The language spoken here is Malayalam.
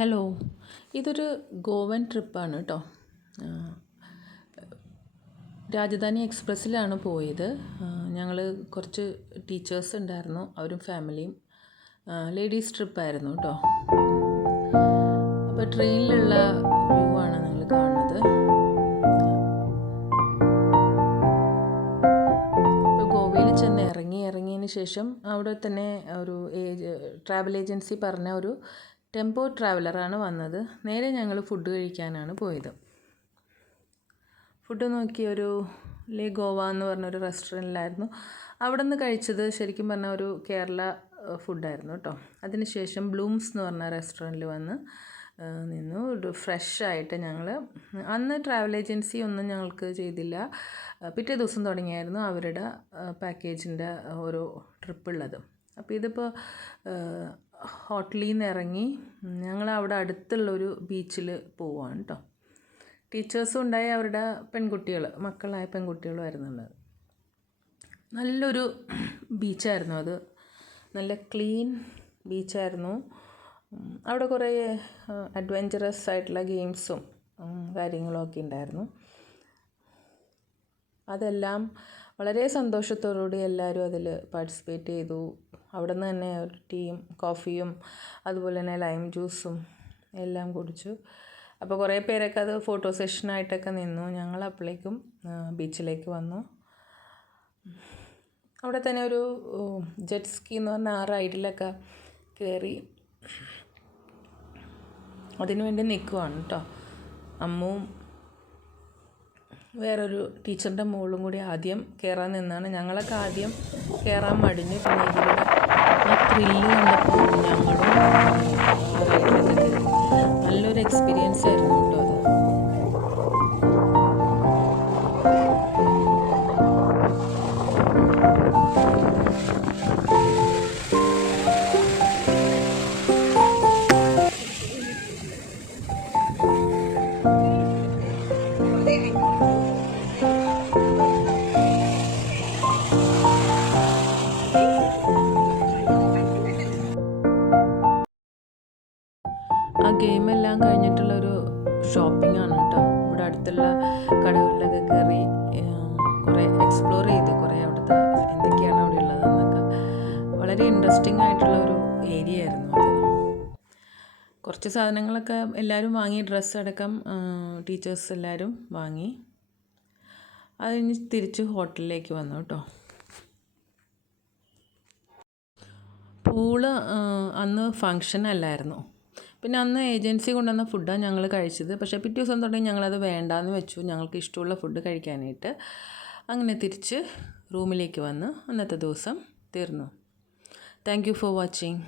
ഹലോ, ഇതൊരു ഗോവൻ ട്രിപ്പാണ് കേട്ടോ. രാജധാനി എക്സ്പ്രസ്സിലാണ് പോയത്. ഞങ്ങൾ കുറച്ച് ടീച്ചേഴ്സ് ഉണ്ടായിരുന്നു, അവരും ഫാമിലിയും. ലേഡീസ് ട്രിപ്പായിരുന്നു കേട്ടോ. അപ്പോൾ ട്രെയിനിലുള്ള വ്യൂ ആണ് നിങ്ങൾ കാണുന്നത്. ഇപ്പോൾ ഗോവയിൽ ചെന്ന് ഇറങ്ങിയതിന് ശേഷം അവിടെ തന്നെ ഒരു ട്രാവൽ ഏജൻസി പറഞ്ഞ ഒരു ടെമ്പോ ട്രാവലറാണ് വന്നത്. നേരെ ഞങ്ങൾ ഫുഡ് കഴിക്കാനാണ് പോയത്. ഫുഡ് നോക്കി ഒരു ലേ ഗോവ എന്ന് പറഞ്ഞൊരു റെസ്റ്റോറൻറ്റിലായിരുന്നു അവിടെ നിന്ന് കഴിച്ചത്. ശരിക്കും പറഞ്ഞാൽ ഒരു കേരള ഫുഡായിരുന്നു കേട്ടോ. അതിനുശേഷം ബ്ലൂംസ് എന്ന് പറഞ്ഞ റെസ്റ്റോറൻറ്റിൽ വന്ന് നിന്നു. ഒരു ഫ്രഷായിട്ട് ഞങ്ങൾ അന്ന് ട്രാവൽ ഏജൻസി ഒന്നും ഞങ്ങൾക്ക് ചെയ്തില്ല. പിറ്റേ ദിവസം തുടങ്ങിയായിരുന്നു അവരുടെ പാക്കേജിൻ്റെ ഓരോ ട്രിപ്പുള്ളത്. അപ്പോൾ ഇതിപ്പോൾ ഹോട്ടലിൽ നിന്ന് ഇറങ്ങി ഞങ്ങൾ അവിടെ അടുത്തുള്ളൊരു ബീച്ചിൽ പോവുകയാണ് കേട്ടോ. ടീച്ചേഴ്സും ഉണ്ടായി, അവരുടെ മക്കളായ പെൺകുട്ടികളും വരുന്നുണ്ട്. നല്ലൊരു ബീച്ചായിരുന്നു അത്, നല്ല ക്ലീൻ ബീച്ചായിരുന്നു. അവിടെ കുറേ അഡ്വഞ്ചറസ് ആയിട്ടുള്ള ഗെയിംസും കാര്യങ്ങളൊക്കെ ഉണ്ടായിരുന്നു. അതെല്ലാം വളരെ സന്തോഷത്തോടുകൂടി എല്ലാവരും അതിൽ പാർട്ടിസിപ്പേറ്റ് ചെയ്തു. അവിടെ നിന്ന് തന്നെ ഒരു ടീയും കോഫിയും അതുപോലെ തന്നെ ലൈം ജ്യൂസും എല്ലാം കുടിച്ചു. അപ്പോൾ കുറേ പേരൊക്കെ അത് ഫോട്ടോ സെഷനായിട്ടൊക്കെ നിന്നു. ഞങ്ങൾ അപ്പോഴേക്കും ബീച്ചിലേക്ക് വന്നു. അവിടെ തന്നെ ഒരു ജെറ്റ് സ്കീ എന്ന് പറഞ്ഞ ആ റൈഡിലൊക്കെ കയറി അതിനു വേണ്ടി നിൽക്കുവാണ് കേട്ടോ. അമ്മുവും വേറൊരു ടീച്ചറിൻ്റെ മോളും കൂടി ആദ്യം കയറാൻ നിന്നാണ്. ഞങ്ങളൊക്കെ ആദ്യം കയറാൻ മടിഞ്ഞു. പിന്നെ ഇതിലൂടെ ആ ത്രില്ല് കണ്ടപ്പോൾ ഞങ്ങളും റൈഡിലൊക്കെ കയറി. നല്ലൊരു എക്സ്പീരിയൻസ് ആയിരുന്നു കേട്ടോ അത്. ആ ഗെയിമെല്ലാം കഴിഞ്ഞിട്ടുള്ളൊരു ഷോപ്പിംഗ് ആണ് കേട്ടോ. ഇവിടെ അടുത്തുള്ള കടകളിലൊക്കെ കയറി കുറേ എക്സ്പ്ലോർ ചെയ്ത് കുറേ അവിടുത്തെ എന്തൊക്കെയാണ് അവിടെ ഉള്ളതെന്നൊക്കെ. വളരെ ഇൻട്രസ്റ്റിംഗ് ആയിട്ടുള്ള ഒരു ഏരിയ ആയിരുന്നു അത്. കുറച്ച് സാധനങ്ങളൊക്കെ എല്ലാവരും വാങ്ങി, ഡ്രസ്സ് അടക്കം ടീച്ചേഴ്സ് എല്ലാവരും വാങ്ങി. അത് കഴിഞ്ഞ് തിരിച്ച് ഹോട്ടലിലേക്ക് വന്നു കേട്ടോ. പൂള് അന്ന് ഫങ്ഷൻ അല്ലായിരുന്നു. പിന്നെ അന്ന് ഏജൻസി കൊണ്ടുവന്ന ഫുഡാണ് ഞങ്ങൾ കഴിച്ചത്. പക്ഷേ പിറ്റേ ദിവസം തുടങ്ങി ഞങ്ങളത് വേണ്ടാന്ന് വെച്ചു, ഞങ്ങൾക്ക് ഇഷ്ടമുള്ള ഫുഡ് കഴിക്കാനായിട്ട്. അങ്ങനെ തിരിച്ച് റൂമിലേക്ക് വന്ന് അന്നത്തെ ദിവസം തീർന്നു. Thank you for watching.